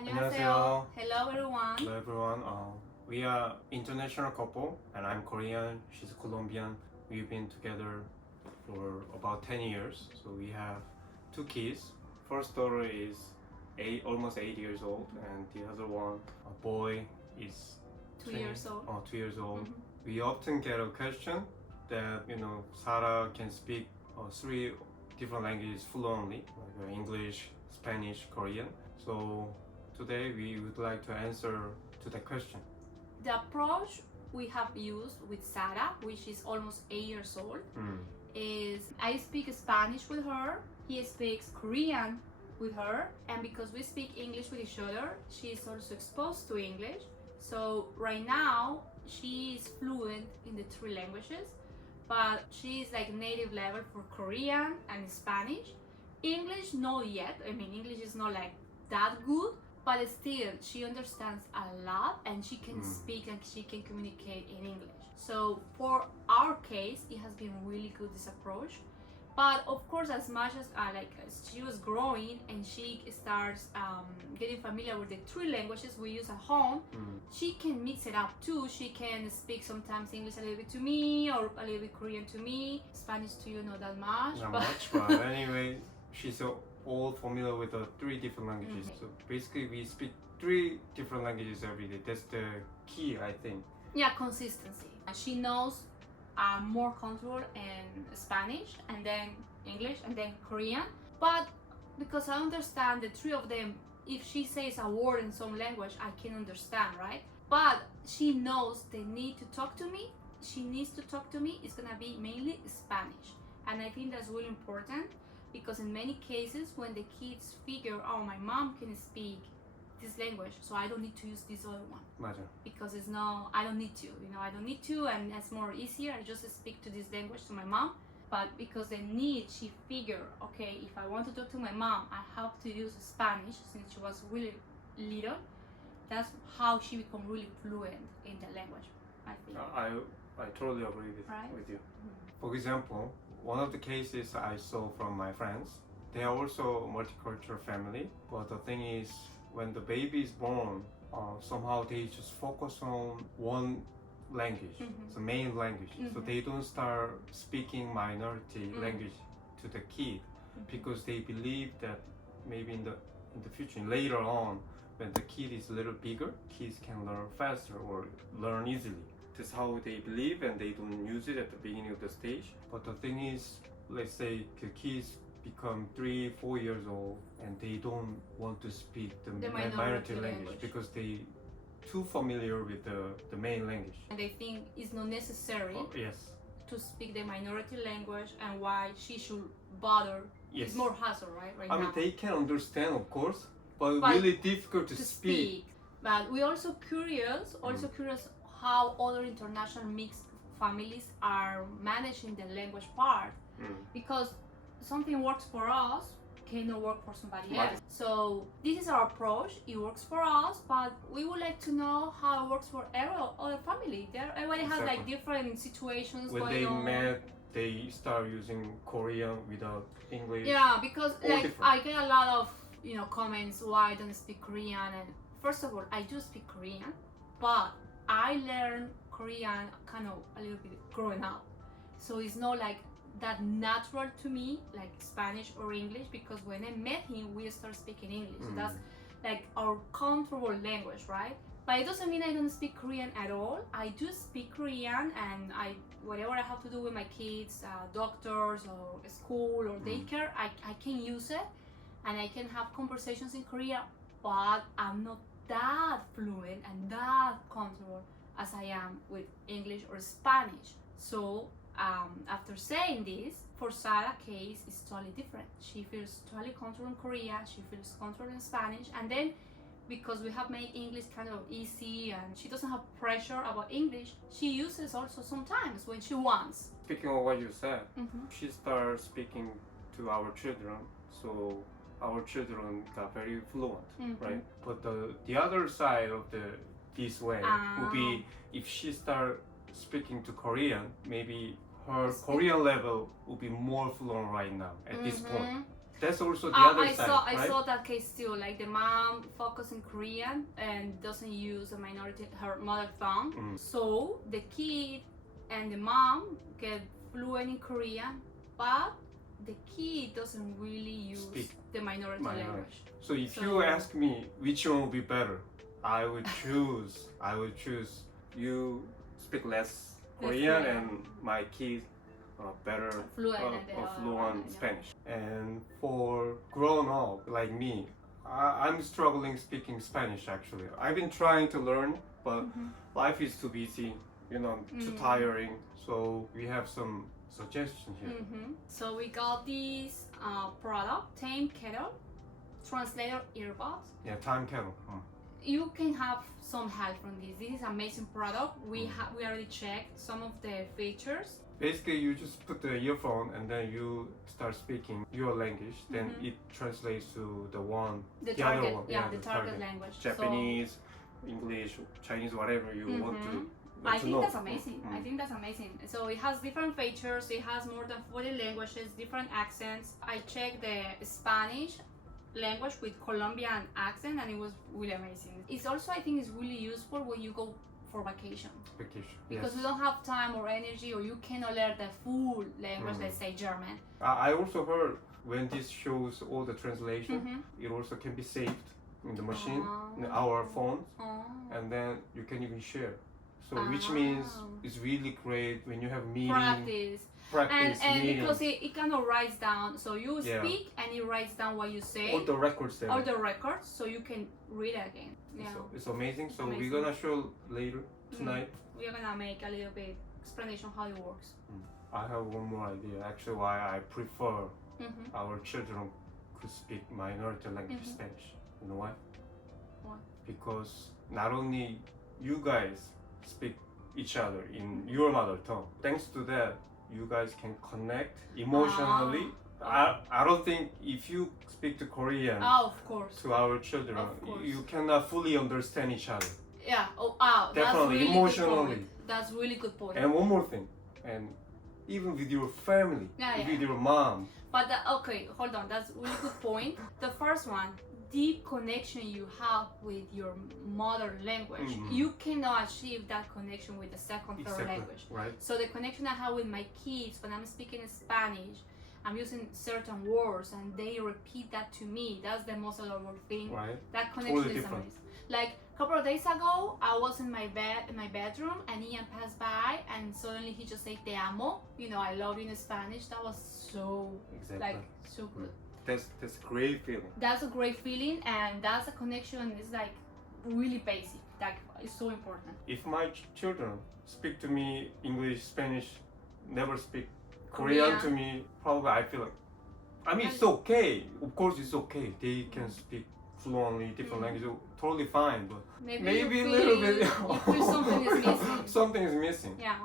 안녕하세요. Hello everyone. Hello everyone. We are international couple, and I'm Korean. She's Colombian. We've been together for about 10 years. So we have two kids. First daughter is almost 8 years old, and the other one, a boy, is 2 years old. 2 years old. Mhm. We often get a question that Sarah can speak three different languages fluently, like English, Spanish, Korean. So today we would like to answer to that question. The approach we have used with Sara, which is almost 8 years old, is I speak Spanish with her, he speaks Korean with her, and because we speak English with each other, she is also exposed to English. So right now she is fluent in the three languages, but she is like native level for Korean and Spanish. English not yet. I mean, English is not like that good, but still she understands a lot and she can speak and she can communicate in English. So for our case, it has been really good, this approach. But of course, as much as as she was growing and she starts getting familiar with the three languages we use at home, she can mix it up too. She can speak sometimes English a little bit to me or a little bit Korean to me. Spanish to you, not that much. Not much, but anyway, she's all familiar with the three different languages. So basically, we speak three different languages every day. That's the key, I think. Yeah, consistency. She knows more comfortable in Spanish and then English and then Korean. But because I understand the three of them, if she says a word in some language, I can understand, right? But she knows the need to talk to me. She needs to talk to me. It's gonna be mainly Spanish. And I think that's really important because in many cases when the kids figure, oh, my mom can speak this language, so I don't need to use this other one. 맞아. Because it's not, I don't need to, I don't need to, and it's more easier. I just speak to this language to my mom. But because the need, she figured, okay, if I want to talk to my mom, I have to use Spanish since she was really little. That's how she become really fluent in the language, I think. I totally agree with you. For example, one of the cases I saw from my friends, they are also a multicultural family, but the thing is, when the baby is born, somehow they just focus on one language, the main language. So they don't start speaking minority language to the kid because they believe that maybe in the future, later on, when the kid is a little bigger, kids can learn faster or learn easily. That's how they believe, and they don't use it at the beginning of the stage. But the thing is, let's say the kids become 3-4 years old and they don't want to speak the minority language because they too familiar with the main language. And they think it's not necessary Yes. to speak the minority language and why she should bother. Yes. It's more hassle, right? I mean, now. they can understand, of course, but But really difficult to to speak. But we're also curious how other international mixed families are managing the language part, because something works for us cannot work for somebody Right. else. So this is our approach. It works for us, but we would like to know how it works for every other family. Everybody has like Exactly. different situations When going they on. met, they start using Korean without English. Yeah, because All like different. I get a lot of comments why I don't speak Korean, and first of all, I do speak Korean, but I learned Korean kind of a little bit growing up, so it's not like that natural to me like Spanish or English, because when I met him we started speaking English. That's like our comfortable language, right? But it doesn't mean I don't speak Korean at all. I do speak Korean, and whatever I have to do with my kids, doctors or school or daycare, I can use it and I can have conversations in Korean, but I'm not that fluent and that comfortable as I am with English or Spanish. So after saying this, for Sarah's case, it's totally different. She feels totally comfortable in Korean, she feels comfortable in Spanish, and then because we have made English kind of easy and she doesn't have pressure about English, she uses also sometimes when she wants. Speaking of what you said, she started speaking to our children, so our children got very fluent, right? But the other side of this way would be if she start speaking to Korean, maybe her Korean level will be more fluent right now at this point. That's also the other I side, saw right? I saw that case too. Like the mom focuses Korean and doesn't use her mother tongue. So the kid and the mom get fluent in Korean, but the kid doesn't really use the minority language. So if you ask me which one would be better, I would choose you speak less Korean and my kids better fluent Spanish. And for grown up like me, I'm struggling speaking Spanish actually. I've been trying to learn, but life is too busy, too tiring. So we have some suggestion here. So we got this product, Tame Kettle Translator Earbuds. Yeah, Time Kettle. You can have some help from this. This is an amazing product. We already checked some of the features. Basically, you just put the earphone and then you start speaking your language. Then it translates to the target, other one. the target language. Japanese, English, Chinese, whatever you want to. I think that's amazing. I think that's amazing. So it has different features. It has more than 40 languages, different accents. I checked the Spanish language with Colombian accent, and it was really amazing. It's also, I think, it's really useful when you go for vacation. Because you don't have time or energy, or you cannot learn the full language, let's say German. I also heard when this shows all the translation, it also can be saved in the machine, in our phones, and then you can even share. So which means it's really great when you have meeting. Practice and because it kind of writes down, so you speak and it writes down what you say. All the records there. All the records, so you can read it again. Yeah. It's amazing. So we're gonna show later tonight. We're gonna make a little bit explanation how it works. I have one more idea. Actually, why I prefer our children could speak minority language Spanish. You know why? Why? Because not only you guys speak each other in your mother tongue. Thanks to that, you guys can connect emotionally. I don't think if you speak to Korean of course. to our children, you cannot fully understand each other. Yeah. Definitely, that's really emotionally. Good point. That's really good point. And one more thing, and even with your family, with your mom. But okay, hold on. That's a really good point. The first one, deep connection you have with your mother language, you cannot achieve that connection with the second, third language. Right. So the connection I have with my kids when I'm speaking Spanish, I'm using certain words and they repeat that to me. That's the most adorable thing. Right. That connection is amazing. Like a couple of days ago, I was in my bedroom, and Ian passed by, and suddenly he just said "te amo." I love you in Spanish. That was so so good. That's a great feeling. That's a great feeling, and that's a connection. It's like really basic. Like it's so important. If my children speak to me English, Spanish, never speak Korean to me, probably I feel like, it's okay. Of course, it's okay. They can speak fluently different languages, totally fine. But maybe a little bit. You feel something is missing. Something is missing. Yeah.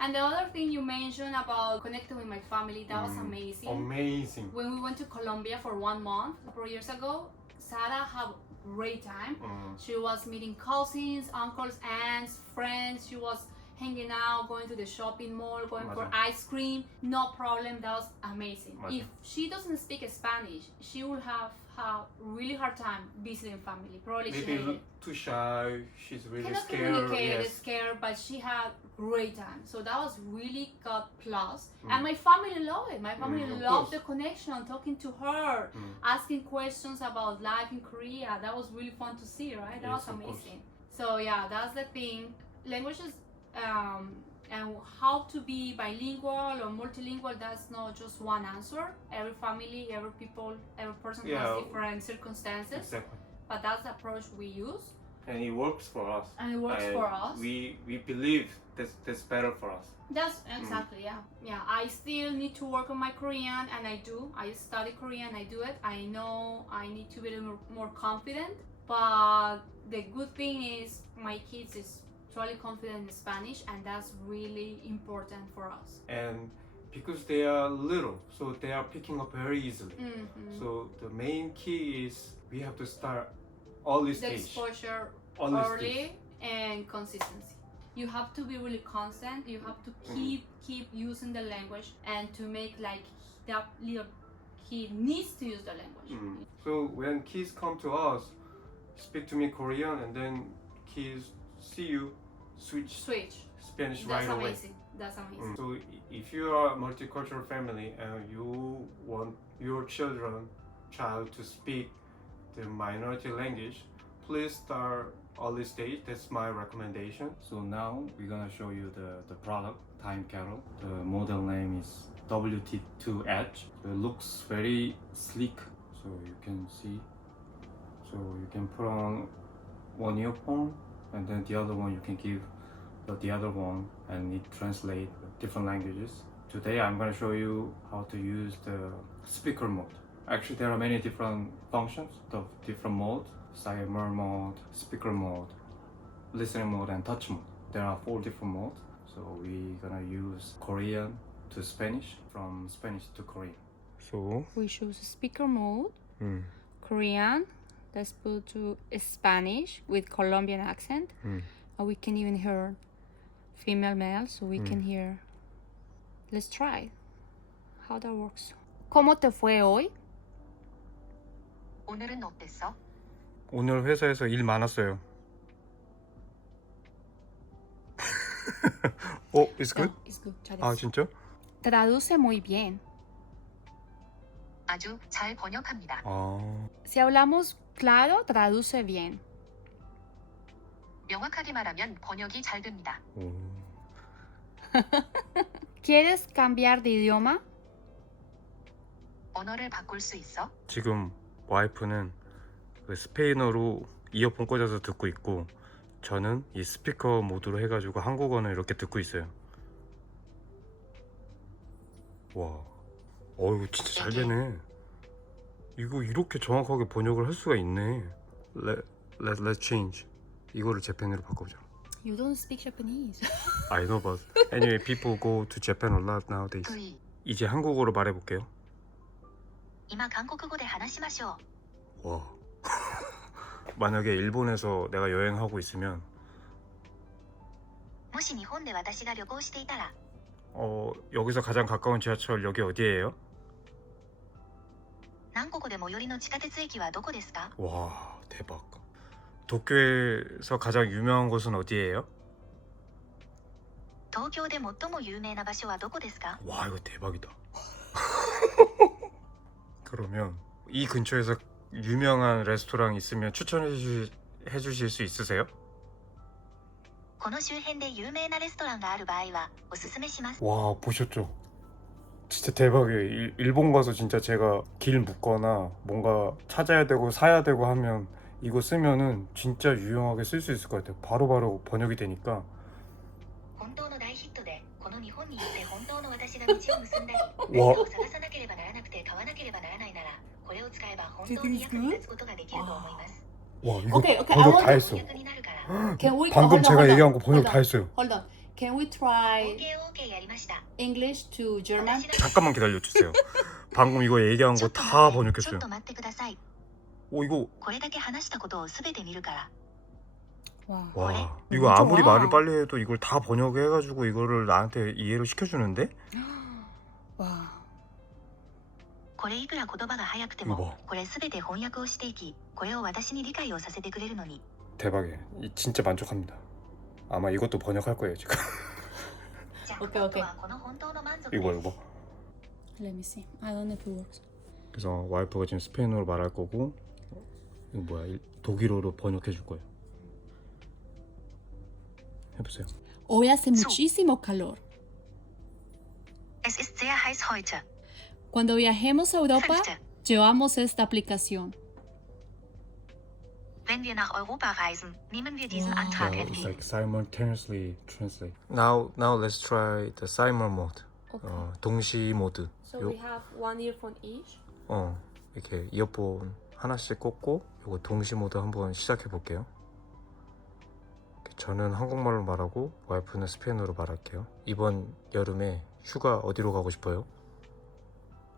And the other thing you mentioned about connecting with my family, that was amazing. Amazing. When we went to Colombia for 1 month, 4 years ago, Sarah had a great time. She was meeting cousins, uncles, aunts, friends. She was hanging out, going to the shopping mall, going for ice cream. No problem. That was amazing. If she doesn't speak Spanish, she will have a really hard time visiting family. Probably maybe too shy. She's really cannot scared. Scared, but she had great time. So that was really good plus. And my family loved it. My family loved the connection, talking to her, asking questions about life in Korea. That was really fun to see, right? That was amazing. So yeah, that's the thing. Languages and how to be bilingual or multilingual, that's not just one answer. Every family, every person has different circumstances. Exactly. But that's the approach we use. And it works for us. We believe that's better for us. That's exactly, yeah. I still need to work on my Korean, and I do. I study Korean, I do it. I know I need to be a little more confident. But the good thing is my kids is totally confident in Spanish, and that's really important for us. And because they are little, so they are picking up very easily. So the main key is we have to start early stage. The exposure early and consistency. You have to be really constant. You have to keep using the language, and to make like that little he needs to use the language. So when kids come to us, speak to me Korean, and then kids see you switch Switch. Spanish That's right away. amazing. That's amazing. So if you are a multicultural family and you want your child to speak the minority language, please start early stage. That's my recommendation. So now we're gonna show you the product, Time Kettle. The model name is WT2 Edge. It looks very sleek, so you can see. So you can put on one earphone, and then the other one you can give the other one, and it translates different languages. Today I'm going to show you how to use the speaker mode. Actually, there are many different functions, the different modes: Cyber mode, speaker mode, listening mode, and touch mode. There are 4 different modes. So we're gonna use Korean to Spanish, from Spanish to Korean. So We choose speaker mode, Korean. Let's put to Spanish with Colombian accent. And we can even hear female male, so we can hear. Let's try how that works. ¿Cómo te fue hoy? 오늘은 어땠어? 오늘 회사에서 일 많았어요. It's good? It's good. 잘했어. 아 진짜? Traduce muy bien. 아주 잘 번역합니다. 아. Si hablamos claro, traduce bien. 명확하게 말하면 번역이 잘 됩니다. 오. ¿Quieres cambiar de idioma? 언어를 바꿀 수 있어? 지금 와이프는 그 스페인어로 이어폰 꽂아서 듣고 있고, 저는 이 스피커 모드로 해가지고 한국어는 이렇게 듣고 있어요. 와, 어이구 진짜 잘 되네. 이거 이렇게 정확하게 번역을 할 수가 있네. Let's change. 이거를 재팬으로 바꿔보자. You don't speak Japanese. I know, but anyway, people go to Japan a lot nowadays. V. 이제 한국어로 말해볼게요. 今韓国語で話しましょう. 와. 만약에 일본에서 내가 여행하고 있으면 もし日本で私が旅行していたら 여기서 가장 가까운 지하철 역이 어디예요? 何個で最寄りの地下鉄駅はどこですか? 와, 대박. 도쿄에서 가장 유명한 곳은 어디예요? 東京で最も有名な場所はどこですか? 와, 이거 대박이다. 그러면 이 근처에서 유명한 레스토랑 있으면 추천해 주실 수 있으세요? この周辺で有名なレストランがある場合はおすすめします. 와, 보셨죠? 진짜 대박이에요. 일본 가서 진짜 제가 길 묻거나 뭔가 찾아야 되고 사야 되고 하면 이거 쓰면은 진짜 유용하게 쓸 수 있을 것 같아요. 바로바로 번역이 되니까. 本当の大ヒットでこの日本に行って本当の私が道を結んだり何かを探さなければならなくて買わなければならないならこれを使えば本当に役に立つことができると思います. 와, 이거 Okay, I 번역 다 want- 했어. Can we? 방금 hold on, 제가 hold on, 얘기한 거 번역 hold 다 on, 했어요. Hold on. Can we try OK やりました. English to German? 잠깐만 기다려주세요. 방금 이거 얘기한 ちょ 거 っと 다 待ってちょ 번역했어요. っと待ってください. 오, 이거 これだけ話したことをすべて見るから. 와. 와, 그래? 이거 아무리 좋아. 말을 빨리 해도 이걸 다 번역해가지고 이거를 나한테 이해를 시켜주는데? 와. これいくら言葉が早くてうわもこれすべて翻訳をしていきこれを私に理解をさせてくれるのに. 대박이에요. 진짜 만족합니다. 아마 이것도 번역할 거예요 지금. じゃあ OK 本当はこの本当の満足 이거 です 이거. Let me see. I don't know if it works. 그래서 와이프가 지금 스페인어로 말할 거고, 이거 뭐야, 독일어로 번역해 줄 거예요. 해보세요. Hoy hace So. muchísimo calor. Es ist sehr heiß heute. Cuando viajemos a Europa, 5. llevamos esta aplicación. Wenn wir nach Europa reisen, nehmen wir diesen Wow. Antrag It's entgegen. like simultaneously translate. Now let's try the simul mode. 동시 모드. So we have one earphone each. 이렇게 이어폰 하나씩 꽂고 이거 동시 모드 한번 시작해 볼게요. 저는 한국말로 말하고 와이프는 스페인어로 말할게요. 이번 여름에 휴가 어디로 가고 싶어요?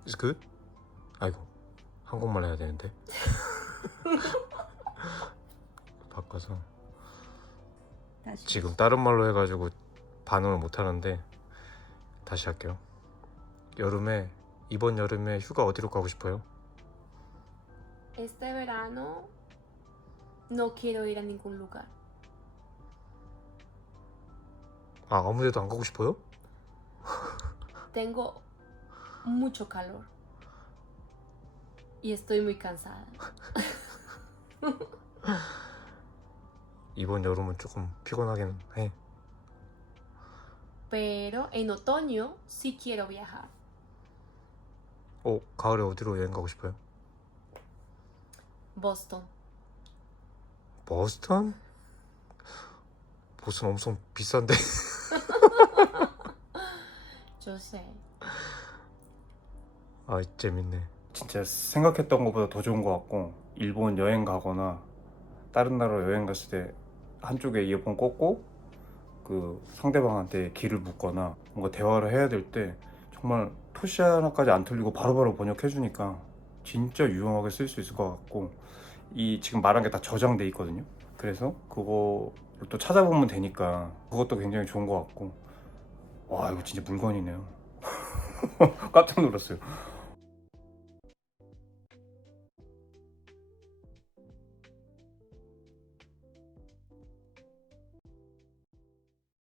Is good? 아이고, 한국말 해야 되는데. 바꿔서 지금 다른 말로 해가지고 반응을 못 하는데 다시 할게요. 여름에 이번 여름에 휴가 어디로 가고 싶어요? Este verano no quiero ir a ningún lugar. 아, 아무데도 안 가고 싶어요? Tengo mucho calor y estoy muy cansada. 이번 여름은 조금 피곤하긴 해. Pero en otoño sí quiero viajar. 가을에 어디로 여행 가고 싶어요? Boston. 버스턴? 보스턴 엄청 비싼데. Yo sé. 아, 재밌네. 진짜 생각했던 것보다 더 좋은 것 같고, 일본 여행 가거나 다른 나라 여행 갔을 때 한쪽에 이어폰 꽂고 그 상대방한테 귀를 묻거나 뭔가 대화를 해야 될 때 정말 토시 하나까지 안 틀리고 바로바로 번역해 주니까 진짜 유용하게 쓸 수 있을 것 같고, 이 지금 말한 게 다 저장돼 있거든요. 그래서 그거를 또 찾아보면 되니까 그것도 굉장히 좋은 것 같고, 와, 이거 진짜 물건이네요. 깜짝 놀랐어요.